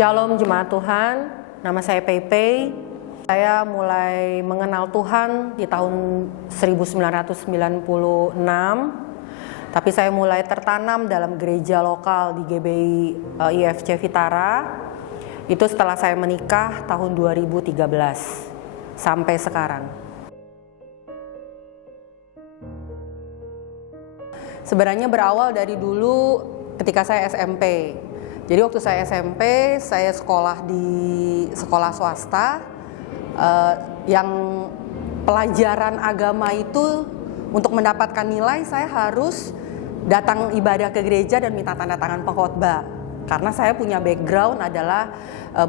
Shalom jemaat Tuhan, nama saya Peipei. Saya mulai mengenal Tuhan di tahun 1996, tapi saya mulai tertanam dalam gereja lokal di GBI IFC Vitara. Itu setelah saya menikah tahun 2013 sampai sekarang. Sebenarnya berawal dari dulu ketika saya SMP. Jadi waktu saya SMP, saya sekolah di sekolah swasta yang pelajaran agama itu untuk mendapatkan nilai saya harus datang ibadah ke gereja dan minta tanda tangan pengkhotbah. Karena saya punya background adalah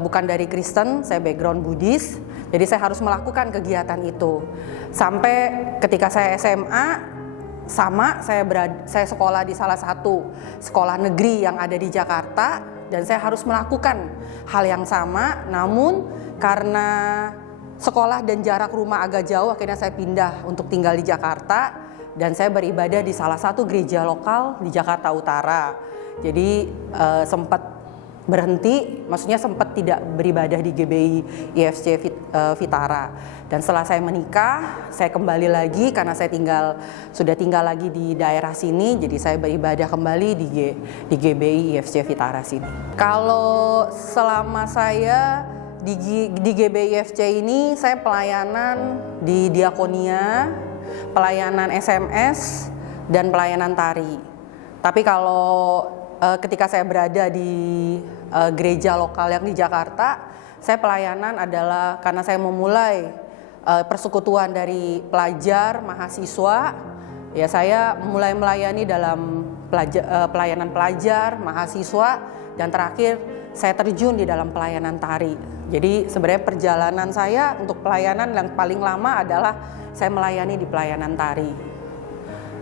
bukan dari Kristen, saya background Buddhis. Jadi saya harus melakukan kegiatan itu. Sampai ketika saya SMA, saya sekolah di salah satu sekolah negeri yang ada di Jakarta dan saya harus melakukan hal yang sama, namun karena sekolah dan jarak rumah agak jauh akhirnya saya pindah untuk tinggal di Jakarta dan saya beribadah di salah satu gereja lokal di Jakarta Utara. Jadi sempat berhenti, maksudnya sempat tidak beribadah di GBI IFC Vitara. Dan setelah saya menikah, saya kembali lagi karena saya sudah tinggal lagi di daerah sini, jadi saya beribadah kembali di GBI IFC Vitara sini. Kalau selama saya di GBI IFC ini, saya pelayanan di diakonia, pelayanan SMS, dan pelayanan tari. Tapi kalau ketika saya berada di gereja lokal yang di Jakarta, saya pelayanan adalah karena saya memulai persekutuan dari pelajar, mahasiswa, ya saya mulai melayani dalam pelayanan pelajar, mahasiswa, dan terakhir saya terjun di dalam pelayanan tari. Jadi sebenarnya perjalanan saya untuk pelayanan yang paling lama adalah saya melayani di pelayanan tari.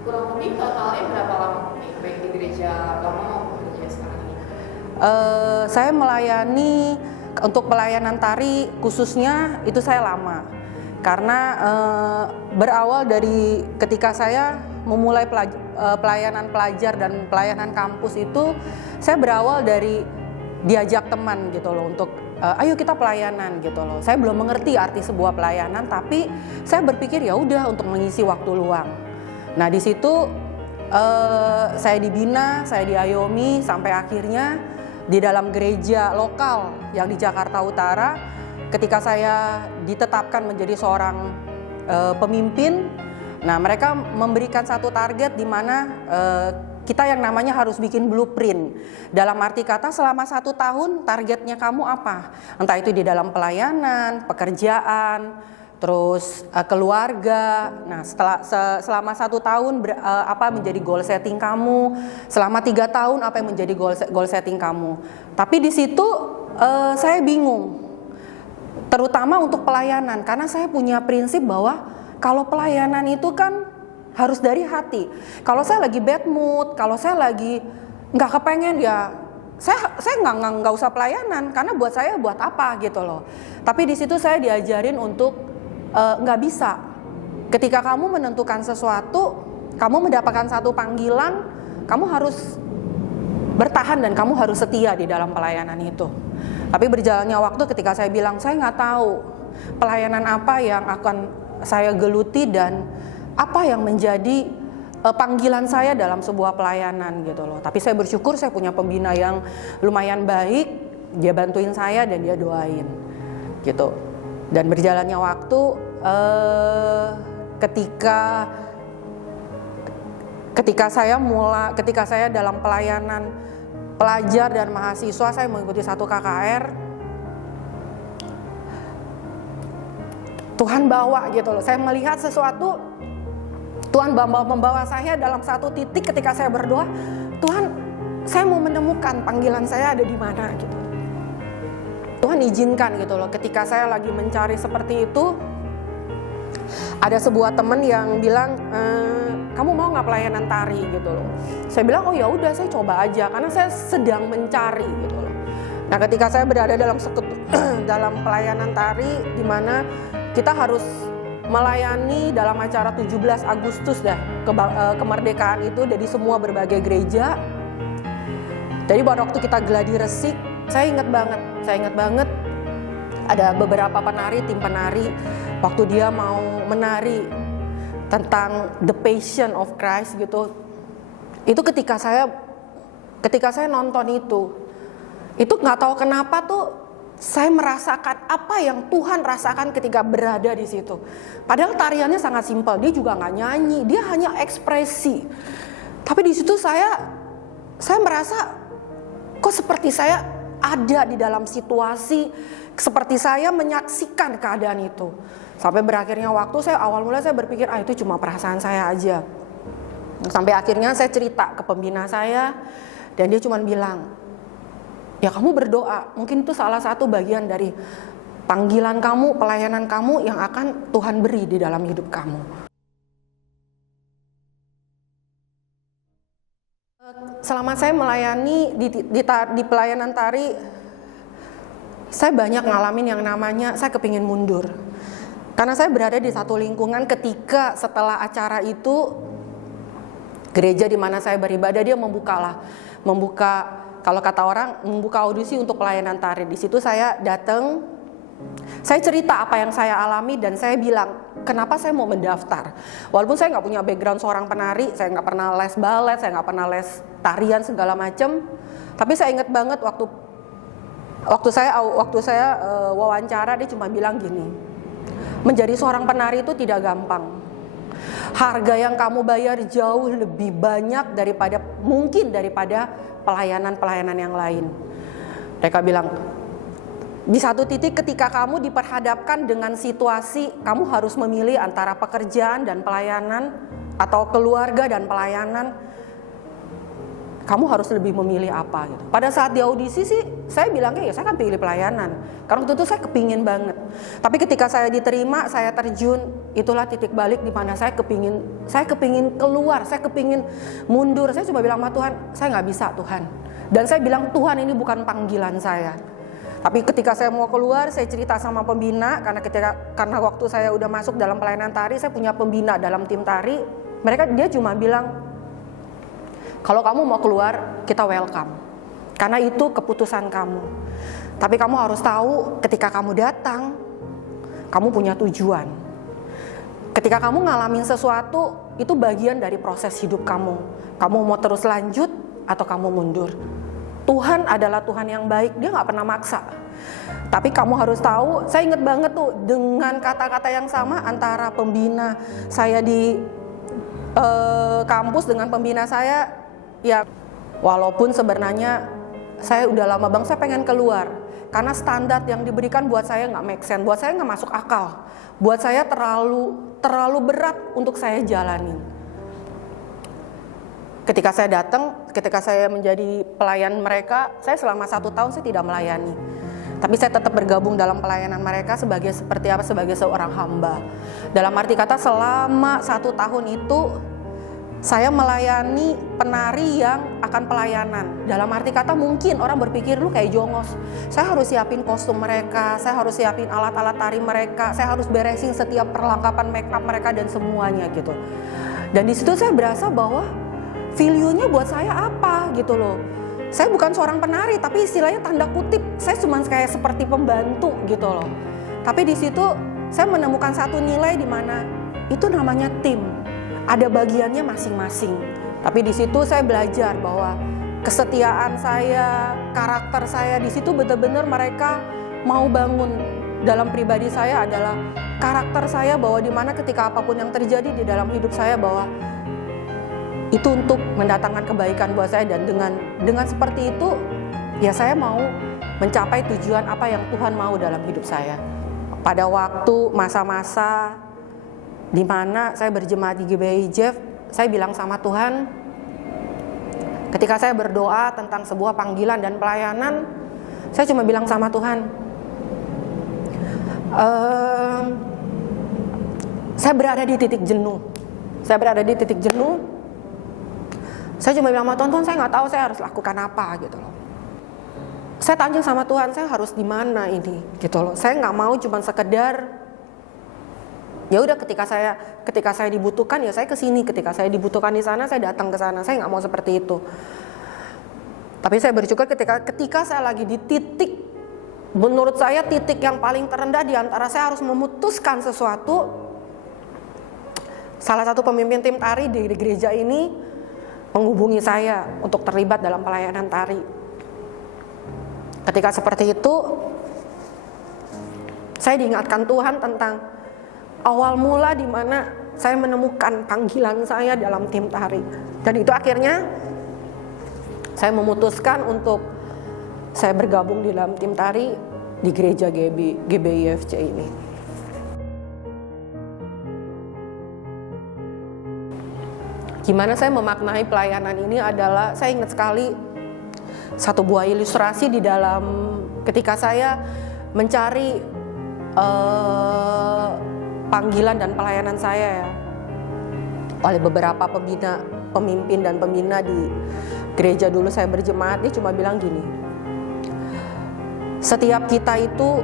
Kurang lebih totalnya berapa lama baik di gereja lama maupun gereja sekarang ini? Saya melayani untuk pelayanan tari khususnya itu saya lama karena berawal dari ketika saya memulai pelayanan pelajar dan pelayanan kampus itu saya berawal dari diajak teman gitu loh untuk ayo kita pelayanan gitu loh. Saya belum mengerti arti sebuah pelayanan tapi saya berpikir ya udah untuk mengisi waktu luang. Nah di situ saya dibina, saya diayomi sampai akhirnya di dalam gereja lokal yang di Jakarta Utara, ketika saya ditetapkan menjadi seorang pemimpin, nah mereka memberikan satu target di mana kita yang namanya harus bikin blueprint. Dalam arti kata selama 1 tahun targetnya kamu apa? Entah itu di dalam pelayanan, pekerjaan, terus keluarga. Nah selama 1 tahun apa menjadi goal setting kamu, selama 3 tahun apa yang menjadi goal setting kamu. Tapi di situ saya bingung, terutama untuk pelayanan, karena saya punya prinsip bahwa kalau pelayanan itu kan harus dari hati. Kalau saya lagi bad mood, kalau saya lagi nggak kepengen ya saya nggak usah pelayanan, karena buat saya buat apa gitu loh. Tapi di situ saya diajarin untuk nggak bisa. Ketika kamu menentukan sesuatu, kamu mendapatkan satu panggilan, kamu harus bertahan dan kamu harus setia di dalam pelayanan itu. Tapi berjalannya waktu ketika saya bilang saya nggak tahu pelayanan apa yang akan saya geluti dan apa yang menjadi panggilan saya dalam sebuah pelayanan gitu loh. Tapi saya bersyukur saya punya pembina yang lumayan baik, dia bantuin saya dan dia doain gitu. Dan berjalannya waktu ketika saya dalam pelayanan pelajar dan mahasiswa, saya mengikuti satu KKR, Tuhan bawa gitu loh. Saya melihat sesuatu, Tuhan membawa saya dalam satu titik ketika saya berdoa, Tuhan, saya mau menemukan panggilan saya ada di mana gitu. Tuhan izinkan gitu loh, ketika saya lagi mencari seperti itu, ada sebuah teman yang bilang, kamu mau nggak pelayanan tari gitu loh. Saya bilang, oh ya udah saya coba aja, karena saya sedang mencari gitu loh. Nah ketika saya berada dalam pelayanan tari, di mana kita harus melayani dalam acara 17 Agustus kemerdekaan itu dari semua berbagai gereja. Jadi pada waktu kita gladi resik, saya ingat banget ada beberapa penari, tim penari, waktu dia mau menari tentang The Passion of Christ gitu. Itu ketika saya nonton itu nggak tahu kenapa tuh saya merasakan apa yang Tuhan rasakan ketika berada di situ. Padahal tariannya sangat simpel, dia juga nggak nyanyi, dia hanya ekspresi. Tapi di situ saya merasa kok seperti saya ada di dalam situasi, seperti saya menyaksikan keadaan itu. Sampai berakhirnya waktu, awal mula saya berpikir itu cuma perasaan saya aja. Sampai akhirnya saya cerita ke pembina saya, dan dia cuma bilang, ya kamu berdoa, mungkin itu salah satu bagian dari panggilan kamu, pelayanan kamu yang akan Tuhan beri di dalam hidup kamu. Selama saya melayani di pelayanan tari, saya banyak ngalamin yang namanya saya kepingin mundur. Karena saya berada di satu lingkungan ketika setelah acara itu, gereja di mana saya beribadah dia membuka, kalau kata orang, membuka audisi untuk pelayanan tari. Di situ saya datang, saya cerita apa yang saya alami dan saya bilang, kenapa saya mau mendaftar. Walaupun saya nggak punya background seorang penari, saya nggak pernah les balet, saya nggak pernah les tarian segala macam. Tapi saya ingat banget waktu saya wawancara, dia cuma bilang gini, menjadi seorang penari itu tidak gampang. Harga yang kamu bayar jauh lebih banyak daripada pelayanan yang lain. Mereka bilang, di satu titik ketika kamu diperhadapkan dengan situasi, kamu harus memilih antara pekerjaan dan pelayanan, atau keluarga dan pelayanan, kamu harus lebih memilih apa gitu. Pada saat di audisi sih, saya bilangnya ya saya akan pilih pelayanan. Karena waktu itu saya kepingin banget. Tapi ketika saya diterima, saya terjun, itulah titik balik di mana saya kepingin keluar, saya kepingin mundur. Saya coba bilang sama Tuhan, saya nggak bisa Tuhan. Dan saya bilang Tuhan ini bukan panggilan saya. Tapi ketika saya mau keluar, saya cerita sama pembina, karena waktu saya udah masuk dalam pelayanan tari, saya punya pembina dalam tim tari. Dia cuma bilang, kalau kamu mau keluar, kita welcome. Karena itu keputusan kamu. Tapi kamu harus tahu, ketika kamu datang, kamu punya tujuan. Ketika kamu ngalamin sesuatu, itu bagian dari proses hidup kamu. Kamu mau terus lanjut, atau kamu mundur. Tuhan adalah Tuhan yang baik, dia gak pernah maksa. Tapi kamu harus tahu, saya ingat banget tuh dengan kata-kata yang sama antara pembina saya di kampus dengan pembina saya, ya walaupun sebenarnya saya udah lama banget, saya pengen keluar. Karena standar yang diberikan buat saya gak make sense, buat saya gak masuk akal. Buat saya terlalu berat untuk saya jalanin. Ketika saya datang, ketika saya menjadi pelayan mereka, saya selama 1 tahun saya tidak melayani. Tapi saya tetap bergabung dalam pelayanan mereka sebagai seorang hamba. Dalam arti kata selama 1 tahun itu, saya melayani penari yang akan pelayanan. Dalam arti kata mungkin orang berpikir lu kayak jongos. Saya harus siapin kostum mereka, saya harus siapin alat-alat tari mereka, saya harus beresin setiap perlengkapan make up mereka dan semuanya gitu. Dan di situ saya berasa bahwa value-nya buat saya apa gitu loh. Saya bukan seorang penari, tapi istilahnya tanda kutip saya cuma kayak seperti pembantu gitu loh. Tapi di situ saya menemukan satu nilai di mana itu namanya tim. Ada bagiannya masing-masing. Tapi di situ saya belajar bahwa kesetiaan saya, karakter saya di situ benar-benar mereka mau bangun. Dalam pribadi saya adalah karakter saya, bahwa di mana ketika apapun yang terjadi di dalam hidup saya, bahwa itu untuk mendatangkan kebaikan buat saya. Dan dengan seperti itu, ya saya mau mencapai tujuan apa yang Tuhan mau dalam hidup saya. Pada waktu masa-masa di mana saya berjemaat di GBI Jeff, saya bilang sama Tuhan, ketika saya berdoa tentang sebuah panggilan dan pelayanan, saya cuma bilang sama Tuhan, saya berada di titik jenuh. Saya cuma bilang sama Tuhan, saya nggak tahu saya harus lakukan apa gitu loh. Saya tanya sama Tuhan, saya harus di mana ini gitu loh. Saya nggak mau cuma sekedar ya udah ketika saya dibutuhkan ya saya ke sini, ketika saya dibutuhkan di sana saya datang ke sana. Saya nggak mau seperti itu. Tapi saya bersyukur ketika saya lagi di titik, menurut saya titik yang paling terendah di antara saya harus memutuskan sesuatu. Salah satu pemimpin tim tari di gereja ini menghubungi saya untuk terlibat dalam pelayanan tari. Ketika seperti itu, saya diingatkan Tuhan tentang awal mula di mana saya menemukan panggilan saya dalam tim tari. Dan itu akhirnya saya memutuskan untuk saya bergabung di dalam tim tari di gereja GBIFC ini. Gimana saya memaknai pelayanan ini adalah, saya ingat sekali satu buah ilustrasi di dalam ketika saya mencari panggilan dan pelayanan saya ya, oleh beberapa pemimpin dan pembina di gereja dulu saya berjemaat. Dia cuma bilang gini, setiap kita itu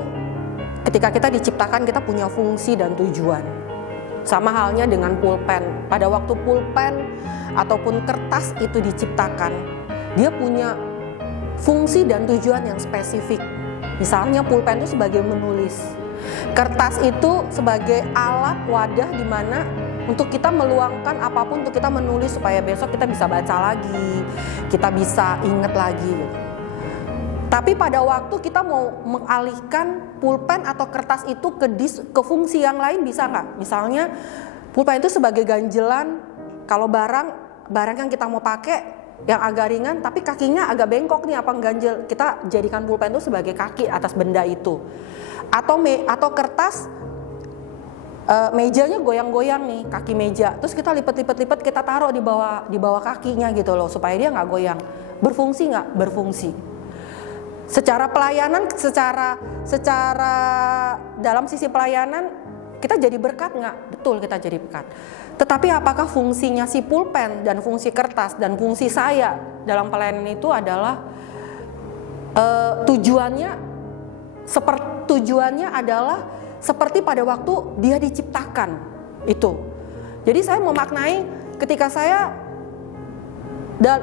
ketika kita diciptakan kita punya fungsi dan tujuan. Sama halnya dengan pulpen. Pada waktu pulpen ataupun kertas itu diciptakan, dia punya fungsi dan tujuan yang spesifik. Misalnya pulpen itu sebagai menulis, kertas itu sebagai alat wadah di mana untuk kita meluangkan apapun, untuk kita menulis supaya besok kita bisa baca lagi, kita bisa ingat lagi. Tapi pada waktu kita mau mengalihkan pulpen atau kertas itu ke fungsi yang lain, bisa nggak? Misalnya pulpen itu sebagai ganjelan, kalau barang yang kita mau pakai yang agak ringan tapi kakinya agak bengkok nih, apa ganjel, kita jadikan pulpen itu sebagai kaki atas benda itu. Atau kertas, mejanya goyang-goyang nih, kaki meja, terus kita lipat-lipat kita taruh di bawah kakinya gitu loh, supaya dia nggak goyang. Berfungsi nggak? Berfungsi. Secara pelayanan, secara dalam sisi pelayanan kita jadi berkat nggak? Betul, kita jadi berkat. Tetapi apakah fungsinya si pulpen dan fungsi kertas dan fungsi saya dalam pelayanan itu adalah tujuannya adalah seperti pada waktu dia diciptakan itu. Jadi saya memaknai ketika saya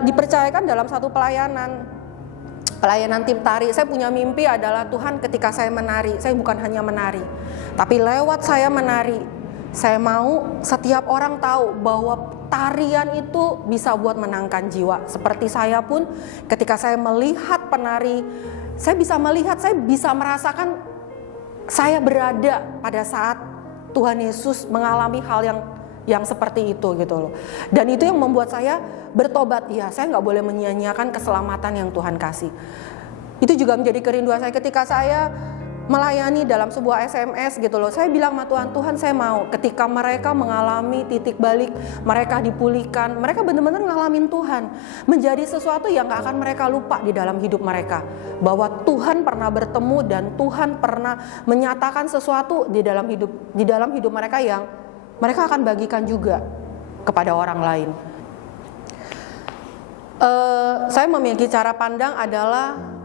dipercayakan dalam satu pelayanan tim tari, saya punya mimpi adalah Tuhan, ketika saya menari, saya bukan hanya menari, tapi lewat saya menari, saya mau setiap orang tahu bahwa tarian itu bisa buat menangkan jiwa. Seperti saya pun ketika saya melihat penari, saya bisa melihat, saya bisa merasakan saya berada pada saat Tuhan Yesus mengalami hal yang seperti itu gitu loh. Dan itu yang membuat saya bertobat. Ya, saya nggak boleh menyia-nyiakan keselamatan yang Tuhan kasih. Itu juga menjadi kerinduan saya ketika saya melayani dalam sebuah SMS gitu loh. Saya bilang sama Tuhan, saya mau ketika mereka mengalami titik balik, mereka dipulihkan, mereka benar-benar ngalamin Tuhan, menjadi sesuatu yang gak akan mereka lupa di dalam hidup mereka, bahwa Tuhan pernah bertemu dan Tuhan pernah menyatakan sesuatu di dalam hidup mereka yang mereka akan bagikan juga kepada orang lain. Saya memiliki cara pandang adalah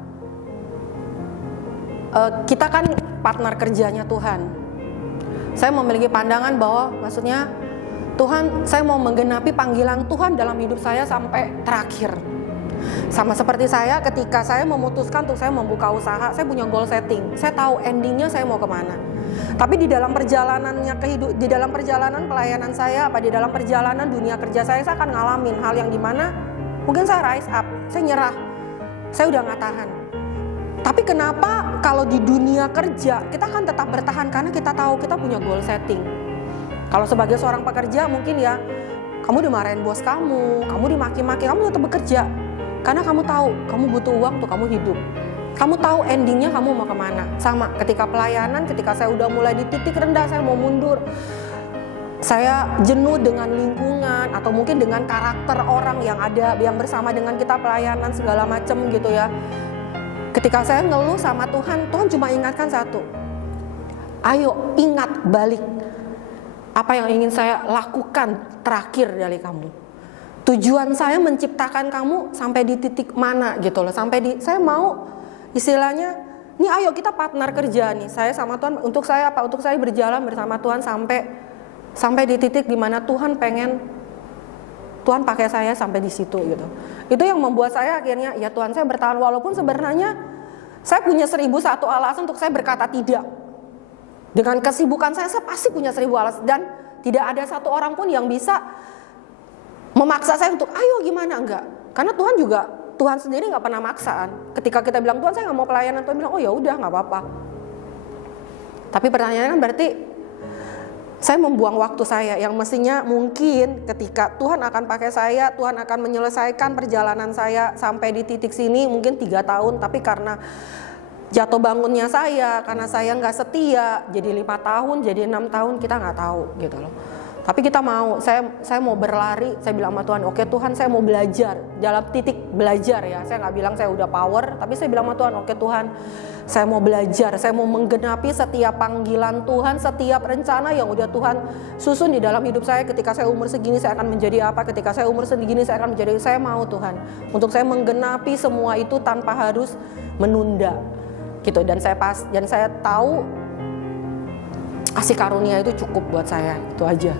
kita kan partner kerjanya Tuhan. Saya memiliki pandangan bahwa maksudnya Tuhan, saya mau menggenapi panggilan Tuhan dalam hidup saya sampai terakhir. Sama seperti saya ketika saya memutuskan untuk saya membuka usaha, saya punya goal setting. Saya tahu endingnya saya mau kemana. Tapi di dalam perjalanannya di dalam perjalanan pelayanan saya, di dalam perjalanan dunia kerja saya akan ngalamin hal yang dimana mungkin saya rise up, saya nyerah, saya udah nggak tahan. Tapi kenapa kalau di dunia kerja kita kan tetap bertahan karena kita tahu kita punya goal setting. Kalau sebagai seorang pekerja mungkin ya kamu dimarahin bos kamu dimaki-maki, kamu tetap bekerja karena kamu tahu kamu butuh uang untuk kamu hidup. Kamu tahu endingnya kamu mau kemana. Sama ketika pelayanan, ketika saya udah mulai di titik rendah, saya mau mundur, saya jenuh dengan lingkungan atau mungkin dengan karakter orang yang ada yang bersama dengan kita pelayanan segala macam gitu ya. Ketika saya ngeluh sama Tuhan, Tuhan cuma ingatkan satu, ayo ingat balik apa yang ingin saya lakukan terakhir dari kamu. Tujuan saya menciptakan kamu sampai di titik mana gitu loh. Saya mau istilahnya, nih ayo kita partner kerja nih. Saya sama Tuhan, untuk saya berjalan bersama Tuhan sampai di titik di mana Tuhan Tuhan pakai saya sampai di situ gitu. Itu yang membuat saya akhirnya, ya Tuhan, saya bertahan walaupun sebenarnya saya punya 1001 alasan untuk saya berkata tidak. Dengan kesibukan saya pasti punya 1000 alasan, dan tidak ada satu orang pun yang bisa memaksa saya untuk ayo gimana, enggak. Karena Tuhan sendiri nggak pernah maksaan. Ketika kita bilang Tuhan saya nggak mau pelayanan, Tuhan bilang oh ya udah nggak apa-apa. Tapi pertanyaannya kan berarti saya membuang waktu saya yang mestinya mungkin ketika Tuhan akan pakai saya, Tuhan akan menyelesaikan perjalanan saya sampai di titik sini mungkin 3 tahun, tapi karena jatuh bangunnya saya, karena saya nggak setia, jadi 5 tahun, jadi 6 tahun, kita nggak tahu gitu loh. Tapi kita mau, saya mau berlari, saya bilang sama Tuhan, oke Tuhan saya mau belajar, dalam titik belajar ya, saya nggak bilang saya udah power, tapi saya bilang sama Tuhan, oke Tuhan saya mau belajar, saya mau menggenapi setiap panggilan Tuhan, setiap rencana yang udah Tuhan susun di dalam hidup saya. Ketika saya umur segini saya akan menjadi apa, ketika saya umur segini saya akan menjadi, saya mau Tuhan, untuk saya menggenapi semua itu tanpa harus menunda gitu. Dan saya tahu kasih karunia itu cukup buat saya, itu aja.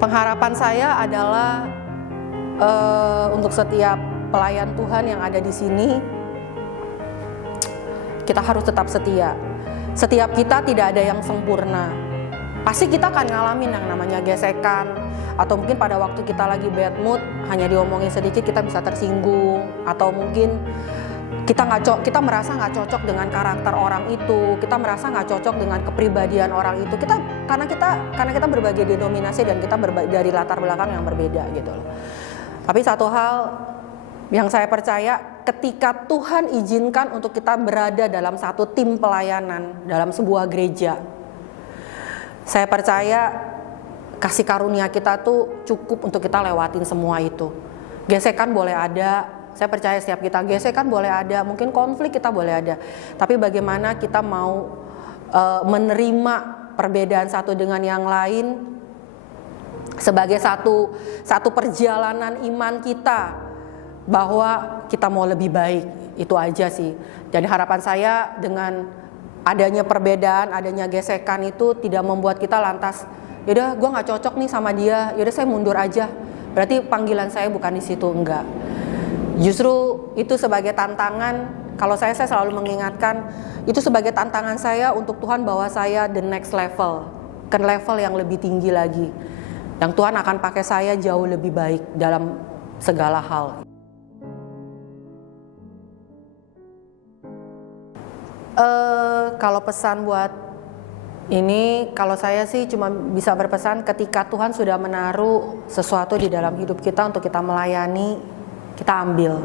Pengharapan saya adalah untuk setiap pelayan Tuhan yang ada di sini, kita harus tetap setia. Setiap kita tidak ada yang sempurna. Pasti kita akan ngalamin yang namanya gesekan, atau mungkin pada waktu kita lagi bad mood, hanya diomongin sedikit kita bisa tersinggung, atau mungkin kita merasa nggak cocok dengan karakter orang itu, kita merasa nggak cocok dengan kepribadian orang itu. Karena kita berbagai denominasi dan kita dari latar belakang yang berbeda gitu loh. Tapi satu hal yang saya percaya, ketika Tuhan izinkan untuk kita berada dalam satu tim pelayanan dalam sebuah gereja, saya percaya kasih karunia kita tuh cukup untuk kita lewatin semua itu. Gesekan boleh ada, saya percaya setiap kita gesekan boleh ada, mungkin konflik kita boleh ada. Tapi bagaimana kita mau menerima perbedaan satu dengan yang lain sebagai satu perjalanan iman kita, bahwa kita mau lebih baik, itu aja sih. Jadi harapan saya dengan adanya perbedaan, adanya gesekan itu tidak membuat kita lantas, yaudah gue nggak cocok nih sama dia, yaudah saya mundur aja. Berarti panggilan saya bukan di situ, enggak. Justru itu sebagai tantangan. Kalau saya selalu mengingatkan itu sebagai tantangan saya untuk Tuhan bawa saya the next level, ke level yang lebih tinggi lagi, yang Tuhan akan pakai saya jauh lebih baik dalam segala hal. Kalau pesan buat ini, kalau saya sih cuma bisa berpesan ketika Tuhan sudah menaruh sesuatu di dalam hidup kita untuk kita melayani, kita ambil.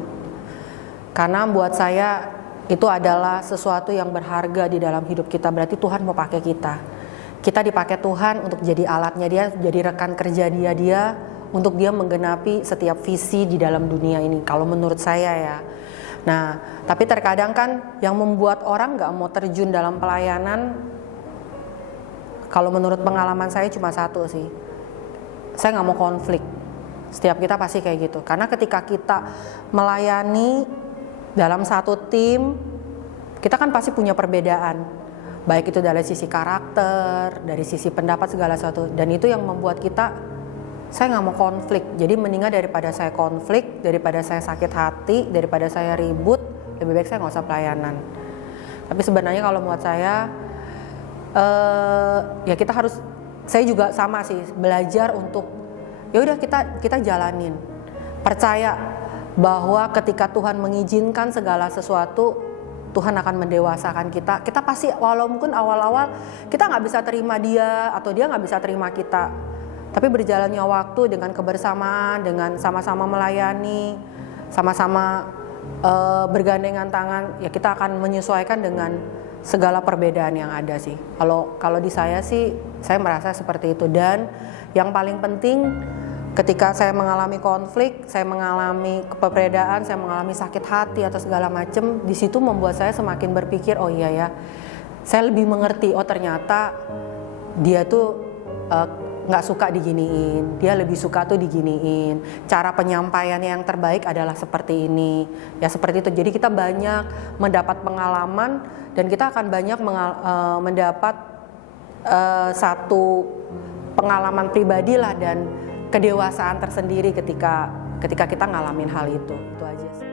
Karena buat saya itu adalah sesuatu yang berharga di dalam hidup kita. Berarti Tuhan mau pakai kita. Kita dipakai Tuhan untuk jadi alatnya dia, jadi rekan kerja dia untuk dia menggenapi setiap visi di dalam dunia ini. Kalau menurut saya ya. Nah, tapi terkadang kan yang membuat orang gak mau terjun dalam pelayanan, kalau menurut pengalaman saya cuma satu sih. Saya gak mau konflik. Setiap kita pasti kayak gitu. Karena ketika kita melayani dalam satu tim, kita kan pasti punya perbedaan. Baik itu dari sisi karakter, dari sisi pendapat segala sesuatu. Dan itu yang membuat kita, saya nggak mau konflik. Jadi mendingan daripada saya konflik, daripada saya sakit hati, daripada saya ribut, lebih baik saya nggak usah pelayanan. Tapi sebenarnya kalau buat saya, ya kita harus, saya juga sama sih, belajar untuk, ya udah kita jalanin. Percaya bahwa ketika Tuhan mengizinkan segala sesuatu, Tuhan akan mendewasakan kita. Kita pasti walaupun awal-awal kita nggak bisa terima dia atau dia nggak bisa terima kita, tapi berjalannya waktu dengan kebersamaan, dengan sama-sama melayani, sama-sama bergandengan tangan, ya kita akan menyesuaikan dengan segala perbedaan yang ada sih. Kalau di saya sih, saya merasa seperti itu. Dan yang paling penting, ketika saya mengalami konflik, saya mengalami perbedaan, saya mengalami sakit hati atau segala macam, di situ membuat saya semakin berpikir, oh iya ya, saya lebih mengerti, oh ternyata dia tuh nggak suka diginiin, dia lebih suka tuh diginiin. Cara penyampaiannya yang terbaik adalah seperti ini, ya seperti itu. Jadi kita banyak mendapat pengalaman dan kita akan banyak mendapat satu pengalaman pribadi lah dan kedewasaan tersendiri ketika kita ngalamin hal itu aja sih.